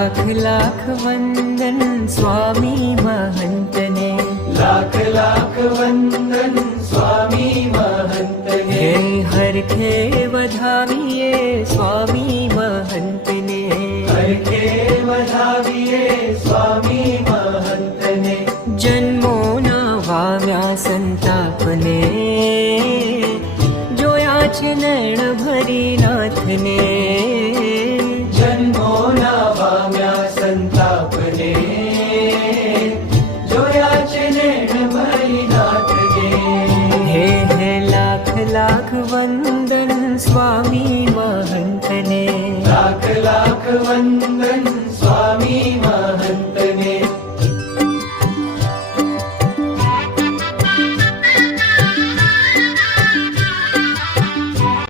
लाख लाख वंदन स्वामी महंतने, लाख लाख वंदन स्वामी महंतने। हे हरखे વધાવીએ स्वामी महंतने, हरखे વધાવીએ स्वामी महंतने। जन्मोना वाव्या संतापने, જોયા છે નયન ભરી નાથને, જન્મોના પામ્યા સંતાપને, જોયા છે નયન ભરી નાથને। હે હે લાખ લાખ વંદન સ્વામી महंतने, लाख लाख वंदन